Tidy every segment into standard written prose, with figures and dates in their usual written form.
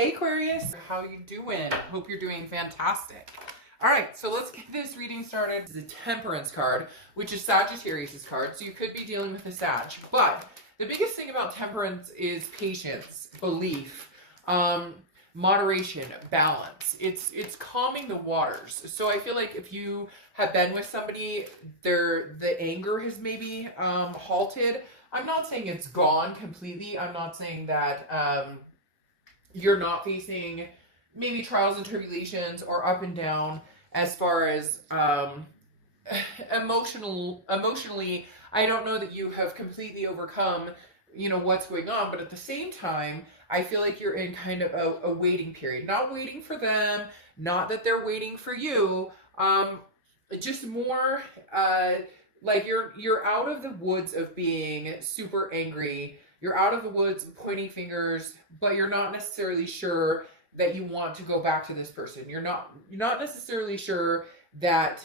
Hey Aquarius, how you doing? Hope you're doing fantastic. All right, so let's get this reading started. This is a Temperance card, which is Sagittarius' card, so you could be dealing with a Sag. But the biggest thing about Temperance is patience, belief, moderation, balance. It's calming the waters. So I feel like if you have been with somebody, the anger has maybe halted. I'm not saying it's gone completely. I'm not saying that you're not facing maybe trials and tribulations or up and down as far as emotionally. I don't know that you have completely overcome, what's going on, but at the same time, I feel like you're in kind of a waiting period. Not waiting for them, not that they're waiting for you, just more like you're out of the woods of being super angry. You're out of the woods pointing fingers, but you're not necessarily sure that you want to go back to this person. You're not necessarily sure that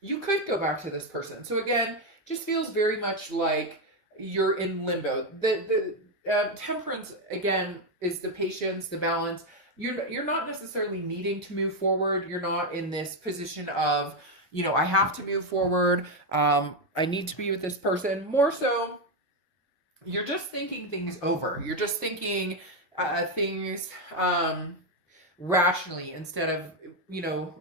you could go back to this person. So again, just feels very much like you're in limbo. The Temperance, again, is the patience, the balance. You're not necessarily needing to move forward. You're not in this position of, I have to move forward. I need to be with this person. More so, you're just thinking things over. You're just thinking things rationally instead of,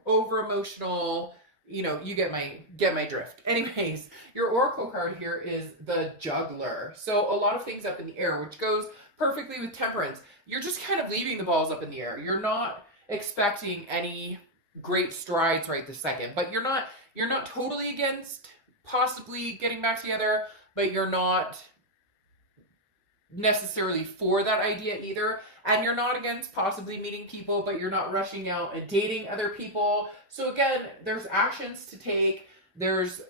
over emotional. You get my drift. Anyways, your oracle card here is the Juggler. So a lot of things up in the air, which goes perfectly with Temperance. You're just kind of leaving the balls up in the air. You're not expecting any great strides right this second, but you're not totally against possibly getting back together, but you're not necessarily for that idea either, and you're not against possibly meeting people, but you're not rushing out and dating other people. So again, there's actions to take, there's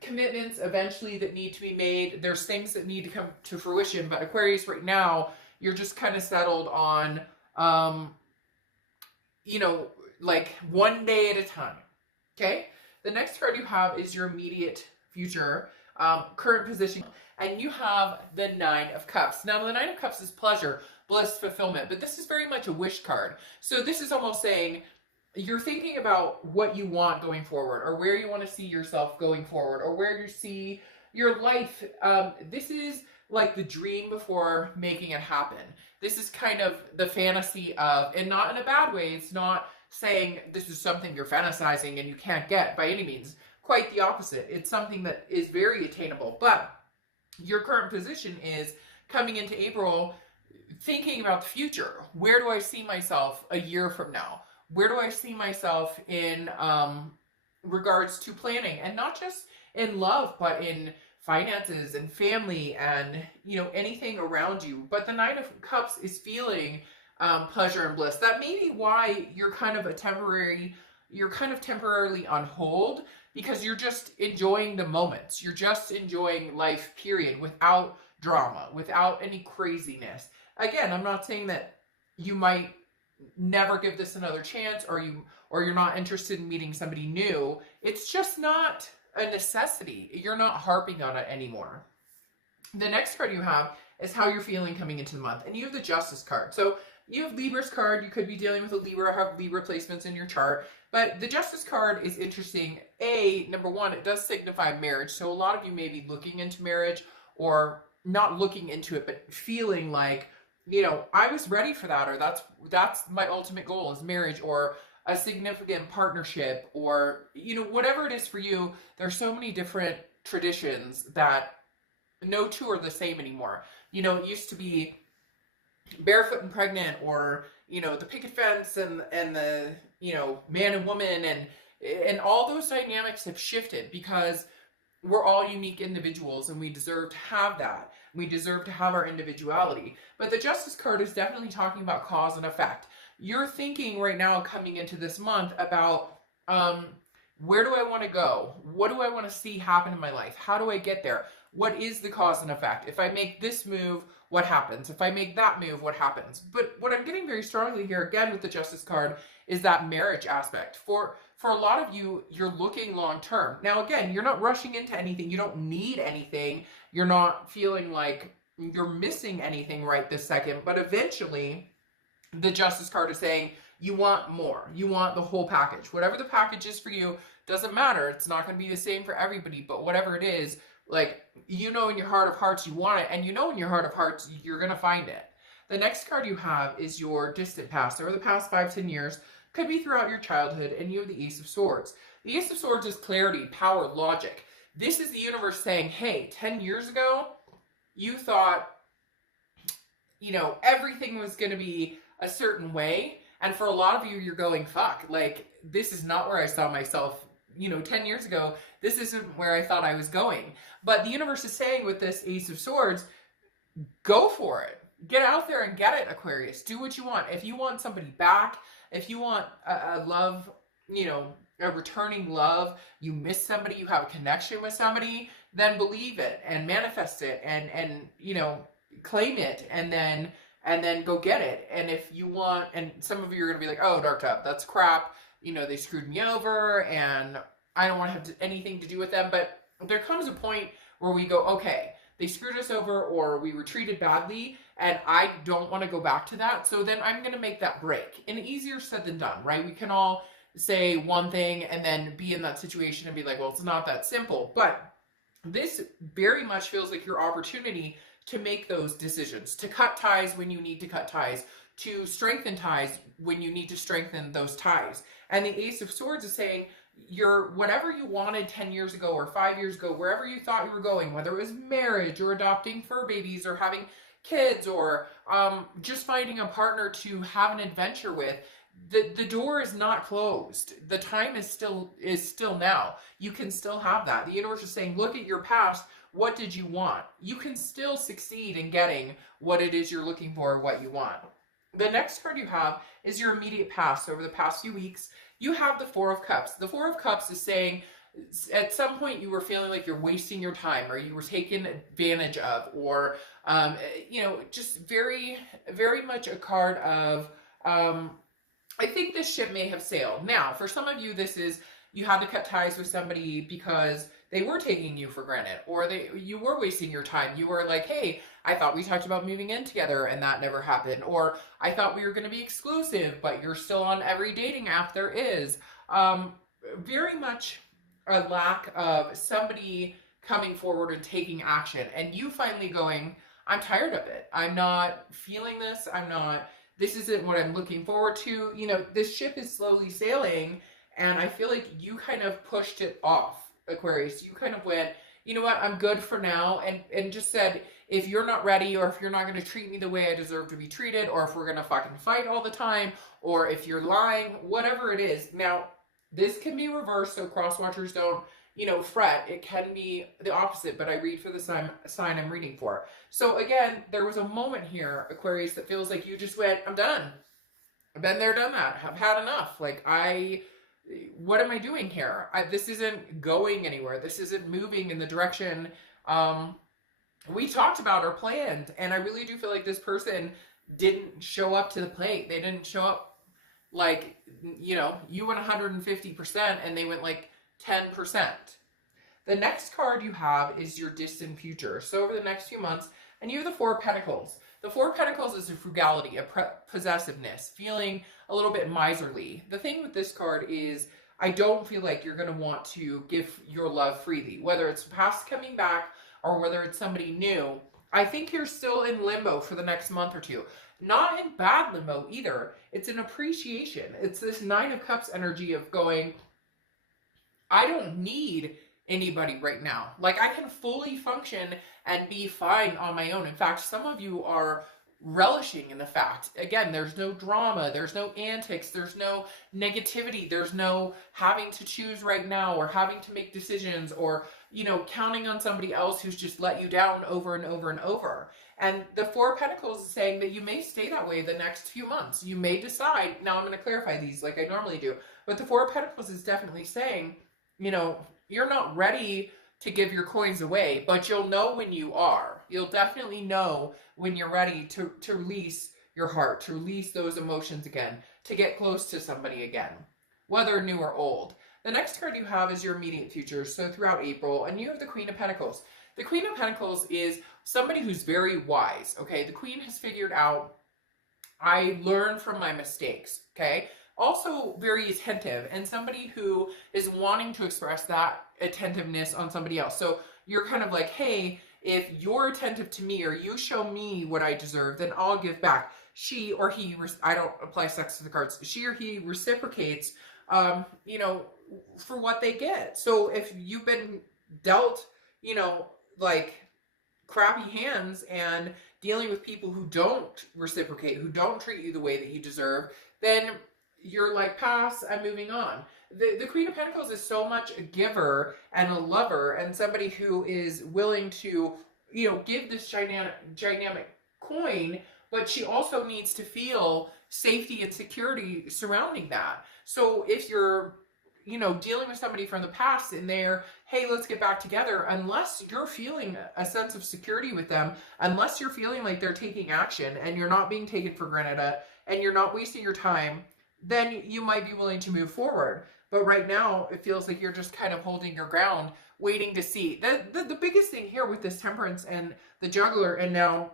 commitments eventually that need to be made, there's things that need to come to fruition. But Aquarius, right now, you're just kind of settled on like one day at a time. Okay, the next card you have is your immediate future, current position. And you have the Nine of Cups. Now, the Nine of Cups is pleasure, bliss, fulfillment, but this is very much a wish card. So this is almost saying you're thinking about what you want going forward, or where you want to see yourself going forward, or where you see your life. This is like the dream before making it happen. This is kind of the fantasy of, and not in a bad way. It's not saying this is something you're fantasizing and you can't get by any means. Quite the opposite. It's something that is very attainable, but your current position is coming into April thinking about the future. Where do I see myself a year from now? Where do I see myself in regards to planning? And not just in love, but in finances and family and, anything around you. But the Nine of Cups is feeling pleasure and bliss. That may be why you're kind of temporarily on hold, because you're just enjoying the moments. You're just enjoying life, period, without drama, without any craziness. Again, I'm not saying that you might never give this another chance, or you're not interested in meeting somebody new. It's just not a necessity. You're not harping on it anymore. The next card you have is how you're feeling coming into the month, and you have the Justice card. So you have Libra's card. You could be dealing with a Libra, have Libra placements in your chart. But the Justice card is interesting. Number one, it does signify marriage. So a lot of you may be looking into marriage, or not looking into it, but feeling like, I was ready for that, or that's my ultimate goal is marriage, or a significant partnership, or, whatever it is for you. There's so many different traditions that no two are the same anymore. It used to be barefoot and pregnant, or the picket fence and the man and woman, and all those dynamics have shifted because we're all unique individuals, and we deserve to have that. We deserve to have our individuality. But the Justice card is definitely talking about cause and effect. You're thinking right now, coming into this month, about where do I want to go? What do I want to see happen in my life? How do I get there? What is the cause and effect? If I make this move, what happens? If I make that move, what happens? But what I'm getting very strongly here, again, with the Justice card, is that marriage aspect. For a lot of you, you're looking long term. Now, again, you're not rushing into anything. You don't need anything. You're not feeling like you're missing anything right this second. But eventually, The Justice card is saying you want more. You want the whole package. Whatever the package is for you, doesn't matter. It's not going to be the same for everybody, but whatever it is, like, you know in your heart of hearts you want it, and you know in your heart of hearts you're going to find it. The next card you have is your distant past. Over the past 5-10 years, could be throughout your childhood, and you have the Ace of Swords. The Ace of Swords is clarity, power, logic. This is the universe saying, hey, 10 years ago, you thought, you know, everything was going to be a certain way. And for a lot of you, you're going, fuck, like, this is not where I saw myself, you know, 10 years ago. This isn't where I thought I was going. But the universe is saying with this Ace of Swords, go for it. Get out there and get it, Aquarius. Do what you want. If you want somebody back, if you want a love, you know, a returning love, you miss somebody, you have a connection with somebody, then believe it and manifest it and you know, claim it and then go get it. And if you want, and some of you are going to be like, oh, Dark Top, that's crap. You know, they screwed me over and I don't want to have anything to do with them. But there comes a point where we go, okay, they screwed us over or we were treated badly and I don't want to go back to that. So then I'm going to make that break. And easier said than done, right? We can all say one thing and then be in that situation and be like, well, it's not that simple. But this very much feels like your opportunity to make those decisions, to cut ties when you need to cut ties, to strengthen ties when you need to strengthen those ties. And the Ace of Swords is saying, whatever you wanted 10 years ago or 5 years ago, wherever you thought you were going, whether it was marriage or adopting fur babies or having kids or just finding a partner to have an adventure with, the door is not closed. The time is still now. You can still have that. The universe is saying, look at your past. What did you want? You can still succeed in getting what it is you're looking for, what you want. The next card you have is your immediate past. Over the past few weeks, you have the Four of Cups. The Four of Cups is saying at some point you were feeling like you're wasting your time or you were taken advantage of or, you know, just very, very much a card of, I think this ship may have sailed. Now, for some of you, this is you had to cut ties with somebody because they were taking you for granted or you were wasting your time. You were like, hey, I thought we talked about moving in together and that never happened. Or I thought we were going to be exclusive, but you're still on every dating app there is. Very much a lack of somebody coming forward and taking action. And you finally going, I'm tired of it. I'm not feeling this. This isn't what I'm looking forward to. You know, this ship is slowly sailing and I feel like you kind of pushed it off. Aquarius, you kind of went, you know what, I'm good for now, and just said, if you're not ready, or if you're not going to treat me the way I deserve to be treated, or if we're going to fucking fight all the time, or if you're lying, whatever it is. Now, this can be reversed, so cross-watchers don't, you know, fret. It can be the opposite, but I read for the sign I'm reading for. So again, there was a moment here, Aquarius, that feels like you just went, I'm done. I've been there, done that. I've had enough. Like, what am I doing here? This isn't going anywhere. This isn't moving in the direction we talked about or planned. And I really do feel like this person didn't show up to the plate. They didn't show up like, you know, you went 150% and they went like 10%. The next card you have is your distant future. So over the next few months, and you have the Four of Pentacles. The Four of Pentacles is a frugality, a possessiveness, feeling a little bit miserly. The thing with this card is I don't feel like you're going to want to give your love freely, whether it's past coming back or whether it's somebody new. I think you're still in limbo for the next month or two. Not in bad limbo either. It's an appreciation. It's this Nine of Cups energy of going, I don't need anybody right now. Like, I can fully function and be fine on my own. In fact, some of you are relishing in the fact, again, there's no drama, there's no antics, there's no negativity, there's no having to choose right now or having to make decisions or, you know, counting on somebody else who's just let you down over and over and over. And the Four of Pentacles is saying that you may stay that way the next few months. You may decide, now I'm going to clarify these like I normally do, but the Four of Pentacles is definitely saying, you know, you're not ready to give your coins away, but you'll know when you are. You'll definitely know when you're ready to release your heart, to release those emotions again, to get close to somebody again, whether new or old. The next card you have is your immediate future, so throughout April, and you have the Queen of Pentacles. The Queen of Pentacles is somebody who's very wise, okay? The Queen has figured out I learn from my mistakes, okay? Also very attentive, and somebody who is wanting to express that attentiveness on somebody else. So you're kind of like, hey, if you're attentive to me or you show me what I deserve, then I'll give back. She or he, I don't apply sex to the cards, she or he reciprocates, you know, for what they get. So if you've been dealt, you know, like crappy hands and dealing with people who don't reciprocate, who don't treat you the way that you deserve, then you're like, pass, I'm moving on. The Queen of Pentacles is so much a giver and a lover and somebody who is willing to, you know, give this dynamic coin, but she also needs to feel safety and security surrounding that. So if you're, you know, dealing with somebody from the past and they're, hey, let's get back together, unless you're feeling a sense of security with them, unless you're feeling like they're taking action and you're not being taken for granted and you're not wasting your time, then you might be willing to move forward. But right now, it feels like you're just kind of holding your ground, waiting to see. The biggest thing here with this Temperance and the Juggler and now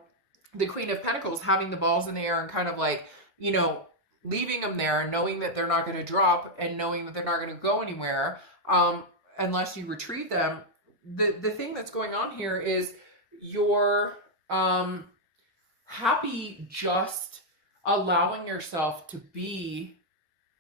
the Queen of Pentacles having the balls in the air and kind of like, you know, leaving them there and knowing that they're not going to drop and knowing that they're not going to go anywhere unless you retrieve them. The thing that's going on here is you're happy just allowing yourself to be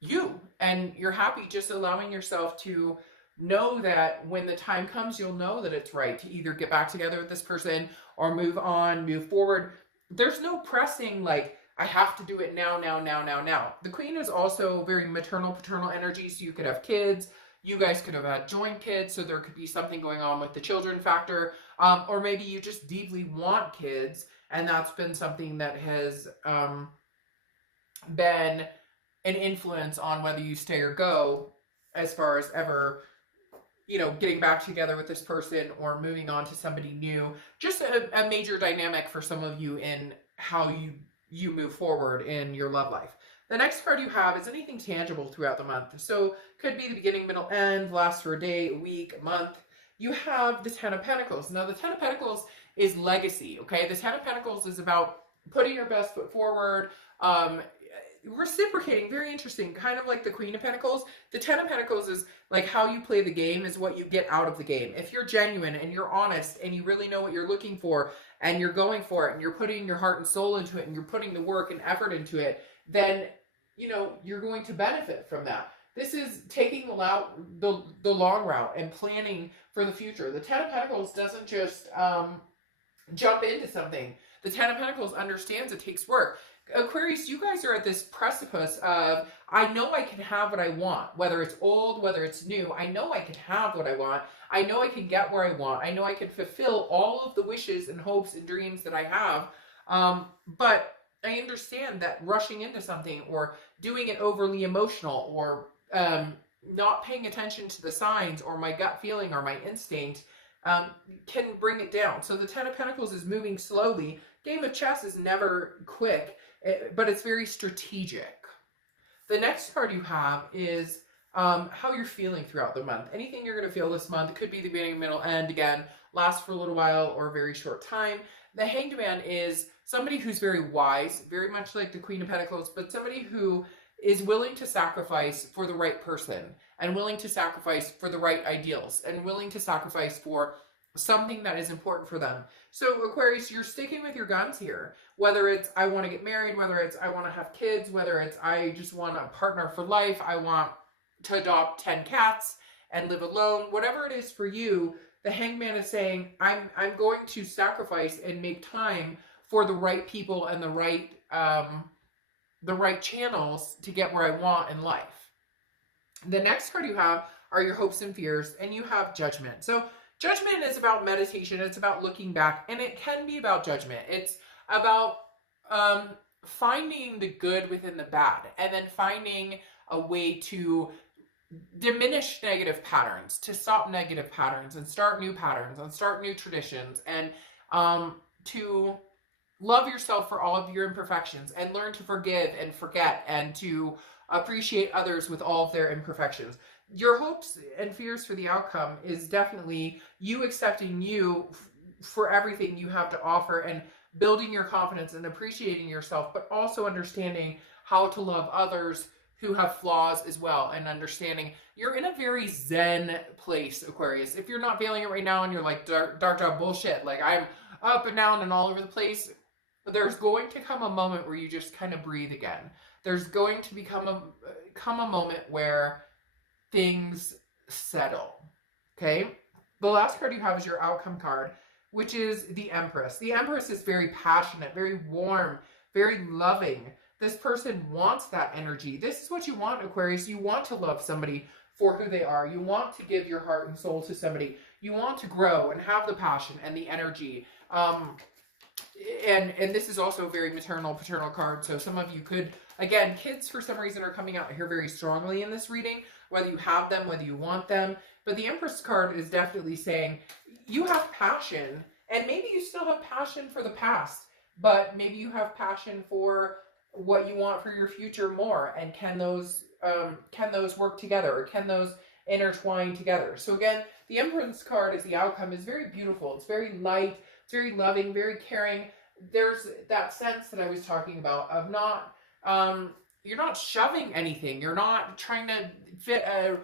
you, and you're happy just allowing yourself to know that when the time comes, you'll know that it's right to either get back together with this person or move on, move forward. There's no pressing like, I have to do it now, now, now, now, now. The Queen is also very maternal, paternal energy, so you could have kids. You guys could have had joint kids, so there could be something going on with the children factor. Or maybe you just deeply want kids, and that's been something that has been an influence on whether you stay or go as far as ever, you know, getting back together with this person or moving on to somebody new. Just a major dynamic for some of you in how you move forward in your love life. The next card you have is anything tangible throughout the month. So could be the beginning, middle, end, last for a day, a week, a month. You have the Ten of Pentacles. Now the Ten of Pentacles is legacy, okay? The Ten of Pentacles is about putting your best foot forward, reciprocating. Very interesting, kind of like the Queen of Pentacles. The Ten of Pentacles is like how you play the game is what you get out of the game. If you're genuine and you're honest and you really know what you're looking for and you're going for it and you're putting your heart and soul into it and you're putting the work and effort into it, then, you know, you're going to benefit from that. This is taking the long route and planning for the future. The Ten of Pentacles doesn't just jump into something. The Ten of Pentacles understands it takes work. Aquarius, you guys are at this precipice of, I know I can have what I want, whether it's old, whether it's new. I know I can have what I want. I know I can get where I want. I know I can fulfill all of the wishes and hopes and dreams that I have. But I understand that rushing into something or doing it overly emotional or not paying attention to the signs or my gut feeling or my instinct can bring it down. So the Ten of Pentacles is moving slowly. Game of chess is never quick, but it's very strategic. The next card you have is how you're feeling throughout the month. Anything you're going to feel this month. It could be the beginning, middle, end. Again, last for a little while or a very short time. The Hanged Man is somebody who's very wise, very much like the Queen of Pentacles, but somebody who is willing to sacrifice for the right person and willing to sacrifice for the right ideals and willing to sacrifice for something that is important for them. So Aquarius, you're sticking with your guns here. Whether it's I want to get married, whether it's I want to have kids, whether it's I just want a partner for life, I want to adopt 10 cats and live alone, whatever it is for you, the Hanged Man is saying, I'm going to sacrifice and make time for the right people and the right channels to get where I want in life. The next card you have are your hopes and fears, and you have Judgment. So Judgment is about meditation. It's about looking back, and it can be about judgment. It's about finding the good within the bad, and then finding a way to diminish negative patterns, to stop negative patterns, and start new patterns, and start new traditions, and to love yourself for all of your imperfections, and learn to forgive and forget, and to appreciate others with all of their imperfections. Your hopes and fears for the outcome is definitely you accepting you for everything you have to offer and building your confidence and appreciating yourself, but also understanding how to love others who have flaws as well, and understanding you're in a very zen place, Aquarius. If you're not feeling it right now and you're like, dark bullshit, like I'm up and down and all over the place, there's going to come a moment where you just kind of breathe again. There's going to come a moment where things settle, okay? The last card you have is your outcome card, which is the Empress. The Empress is very passionate, very warm, very loving. This person wants that energy. This is what you want, Aquarius. You want to love somebody for who they are. You want to give your heart and soul to somebody. You want to grow and have the passion and the energy. And this is also a very maternal, paternal card. So some of you could, again, kids for some reason are coming out here very strongly in this reading, whether you have them, whether you want them. But the Empress card is definitely saying you have passion, and maybe you still have passion for the past, but maybe you have passion for what you want for your future more. And can those work together, or can those intertwine together? So again, the Empress card is the outcome, is very beautiful. It's very light. It's very loving, very caring. There's that sense that I was talking about of not, you're not shoving anything. You're not trying to fit a,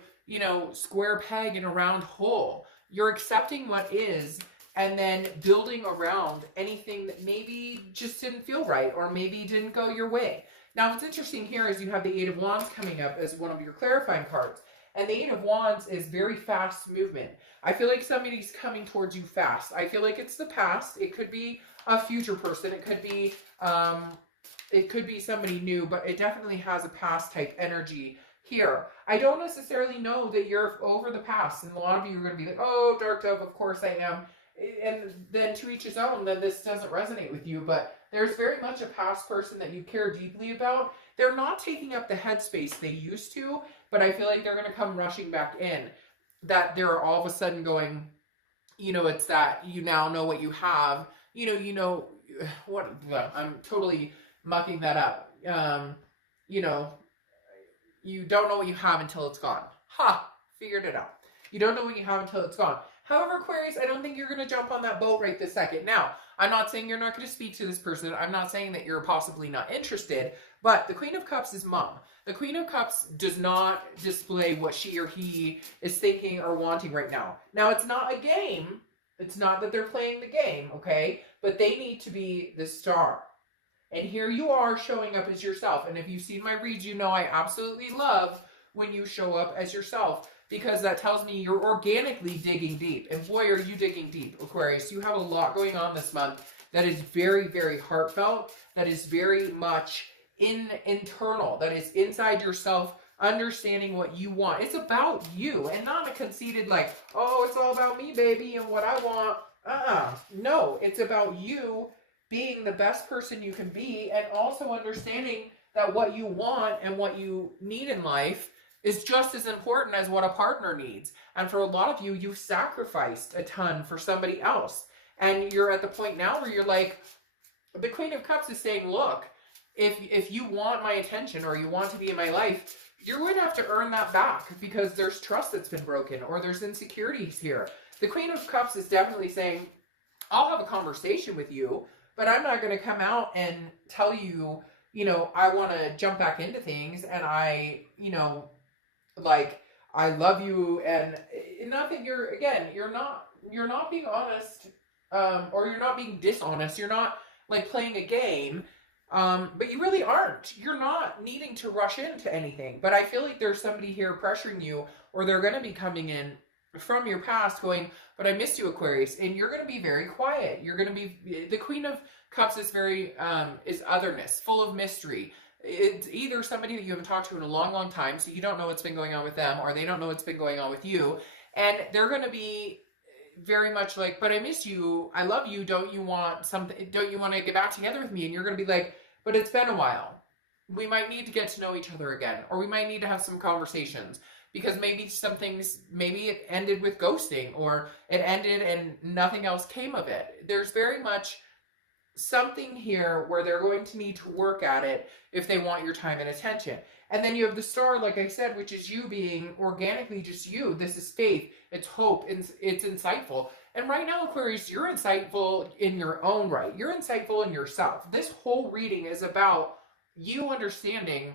square peg in a round hole. You're accepting what is, and then building around anything that maybe just didn't feel right, or maybe didn't go your way. Now, what's interesting here is you have the Eight of Wands coming up as one of your clarifying cards. And the Eight of Wands is very fast movement. I feel like somebody's coming towards you fast. I feel like it's the past. It could be a future person. It could be somebody new, but it definitely has a past type energy here. I don't necessarily know that you're over the past. And a lot of you are going to be like, oh, Dark Dove, of course I am. And then to each his own, then this doesn't resonate with you. But there's very much a past person that you care deeply about. They're not taking up the headspace they used to, but I feel like they're going to come rushing back in. That they're all of a sudden going, it's that you now know what you have. What, I'm totally mucking that up. You don't know what you have until it's gone. Ha! Figured it out. You don't know what you have until it's gone. However, Aquarius, I don't think you're going to jump on that boat right this second. Now, I'm not saying you're not going to speak to this person. I'm not saying that you're possibly not interested, but the Queen of Cups is mom. The Queen of Cups does not display what she or he is thinking or wanting right now. Now, it's not a game. It's not that they're playing the game, okay? But they need to be the star. And here you are showing up as yourself. And if you've seen my reads, you know I absolutely love when you show up as yourself, because that tells me you're organically digging deep. And boy, are you digging deep, Aquarius. You have a lot going on this month that is very, very heartfelt, that is very much internal, that is inside yourself, understanding what you want. It's about you, and not a conceited like, oh, it's all about me, baby, and what I want. No, it's about you being the best person you can be, and also understanding that what you want and what you need in life is just as important as what a partner needs. And for a lot of you, you've sacrificed a ton for somebody else. And you're at the point now where you're like, the Queen of Cups is saying, look, if you want my attention, or you want to be in my life, you're going to have to earn that back, because there's trust that's been broken, or there's insecurities here. The Queen of Cups is definitely saying, I'll have a conversation with you, but I'm not going to come out and tell you, I want to jump back into things, and I love you, and not that you're not being honest, or you're not being dishonest. You're not like playing a game, but you really aren't. You're not needing to rush into anything, but I feel like there's somebody here pressuring you, or they're going to be coming in from your past going, but I missed you, Aquarius, and you're going to be very quiet. You're going to be, the Queen of Cups is very, is otherness, full of mystery. It's either somebody that you haven't talked to in a long, long time, so you don't know what's been going on with them, or they don't know what's been going on with you, and they're going to be very much like, but I miss you, I love you, don't you want something, don't you want to get back together with me? And you're going to be like, but it's been a while. We might need to get to know each other again, or we might need to have some conversations, because maybe some things, maybe it ended with ghosting, or it ended and nothing else came of it. There's very much something here where they're going to need to work at it if they want your time and attention. And then you have the star, like I said, which is you being organically just you. This is faith. It's hope. It's insightful. And right now, Aquarius, you're insightful in your own right. You're insightful in yourself. This whole reading is about you understanding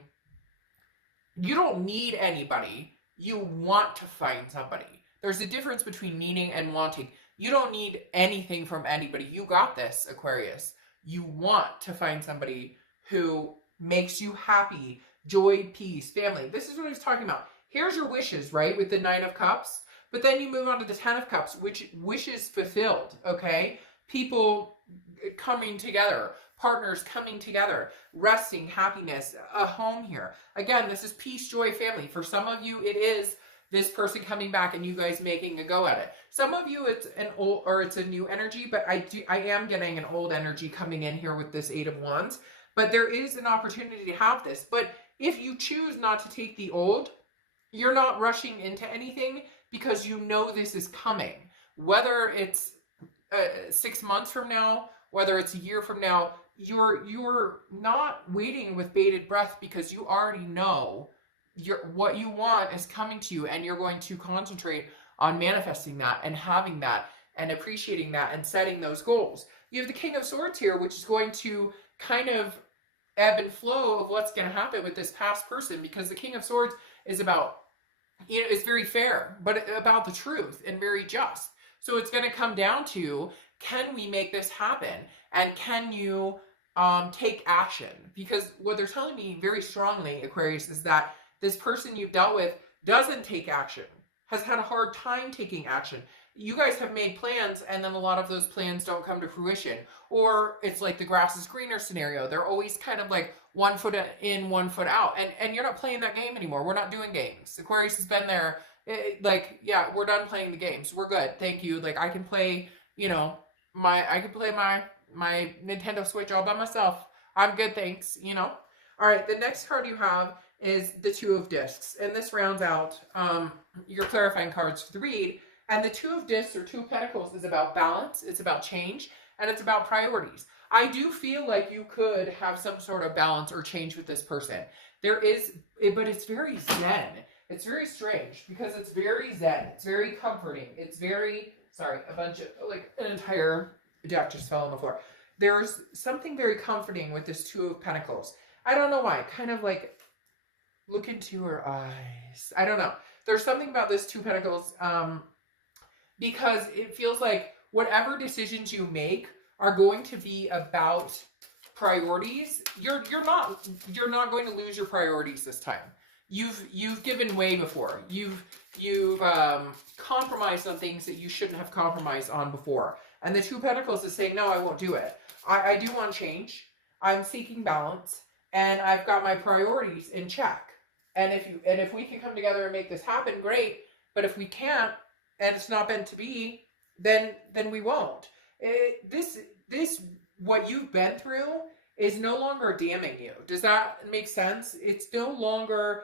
you don't need anybody. You want to find somebody. There's a difference between needing and wanting. You don't need anything from anybody. You got this, Aquarius. You want to find somebody who makes you happy, joy, peace, family. This is what I was talking about. Here's your wishes, right? With the Nine of Cups. But then you move on to the Ten of Cups, which wishes fulfilled, okay? People coming together, partners coming together, resting, happiness, a home here. Again, this is peace, joy, family. For some of you, it is this person coming back and you guys making a go at it. Some of you, it's an old or it's a new energy, but I am getting an old energy coming in here with this Eight of Wands. But there is an opportunity to have this. But if you choose not to take the old, you're not rushing into anything because you know this is coming. Whether it's 6 months from now, whether it's a year from now, you're not waiting with bated breath because you already know what you want is coming to you, and you're going to concentrate on manifesting that and having that and appreciating that and setting those goals. You have the King of Swords here, which is going to kind of ebb and flow of what's going to happen with this past person, because the King of Swords is about, it's very fair, but about the truth and very just. So it's going to come down to, can we make this happen? And can you take action? Because what they're telling me very strongly, Aquarius, is that this person you've dealt with doesn't take action, has had a hard time taking action. You guys have made plans, and then a lot of those plans don't come to fruition. Or it's like the grass is greener scenario. They're always kind of like 1 foot in, 1 foot out. And you're not playing that game anymore. We're not doing games. Aquarius has been there. Yeah, we're done playing the games. We're good. Thank you. Like, I can play, I can play my Nintendo Switch all by myself. I'm good, thanks, All right, the next card you have is the Two of Discs. And this rounds out your clarifying cards for the read. And the Two of Discs, or Two of Pentacles, is about balance, it's about change, and it's about priorities. I do feel like you could have some sort of balance or change with this person. There is, but it's very zen. It's very strange because it's very zen. It's very comforting. It's very, sorry, a bunch of, like, an entire deck just fell on the floor. There's something very comforting with this Two of Pentacles. I don't know why. Kind of like, look into her eyes. I don't know. There's something about this Two of Pentacles, because it feels like whatever decisions you make are going to be about priorities. You're not going to lose your priorities this time. You've given way before. You've compromised on things that you shouldn't have compromised on before. And the Two of Pentacles is saying, no, I won't do it. I do want change. I'm seeking balance, and I've got my priorities in check. And if we can come together and make this happen, great. But if we can't, and it's not meant to be, then we won't. This what you've been through is no longer damning you. Does that make sense? It's no longer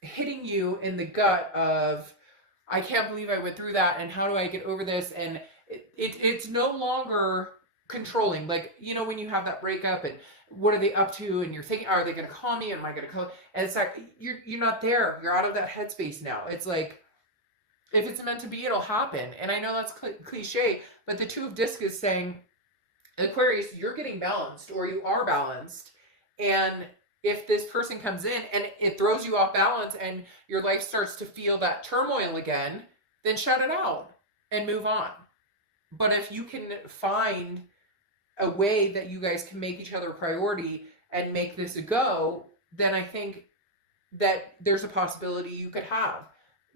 hitting you in the gut of, I can't believe I went through that, and how do I get over this? And it's no longer controlling. Like, when you have that breakup and what are they up to, and you're thinking, are they going to call me? Am I going to call? And it's like, you're not there. You're out of that headspace now. It's like, if it's meant to be, it'll happen. And I know that's cliche, but the Two of Discs is saying, Aquarius, you're getting balanced, or you are balanced. And if this person comes in and it throws you off balance and your life starts to feel that turmoil again, then shut it out and move on. But if you can find a way that you guys can make each other a priority and make this a go, then I think that there's a possibility you could have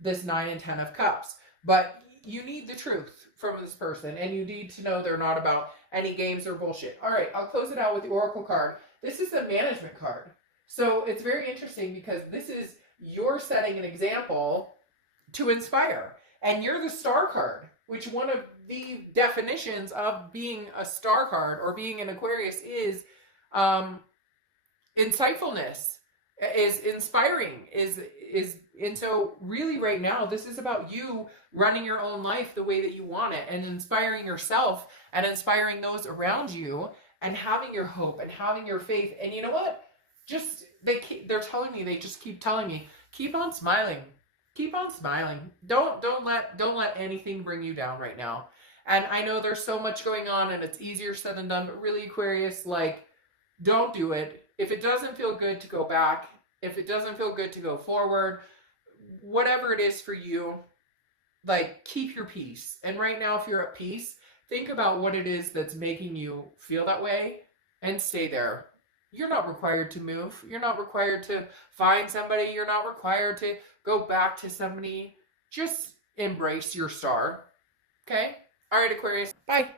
this 9 and 10 of Cups. But you need the truth from this person, and you need to know they're not about any games or bullshit. All right, I'll close it out with the Oracle card. This is the management card. So it's very interesting because this is you're setting an example to inspire. And you're the Star card, which one of the definitions of being a Star card or being an Aquarius is insightfulness, is inspiring, and so really right now, this is about you running your own life the way that you want it, and inspiring yourself and inspiring those around you, and having your hope and having your faith. And you know what? They're telling me, they just keep telling me, keep on smiling. keep on smiling. Don't let anything bring you down right now. And I know there's so much going on and it's easier said than done, but really, Aquarius, like, don't do it. If it doesn't feel good to go back, if it doesn't feel good to go forward, whatever it is for you, like, keep your peace. And right now, if you're at peace, think about what it is that's making you feel that way and stay there. You're not required to move. You're not required to find somebody. You're not required to go back to somebody. Just embrace your star. Okay? All right, Aquarius. Bye.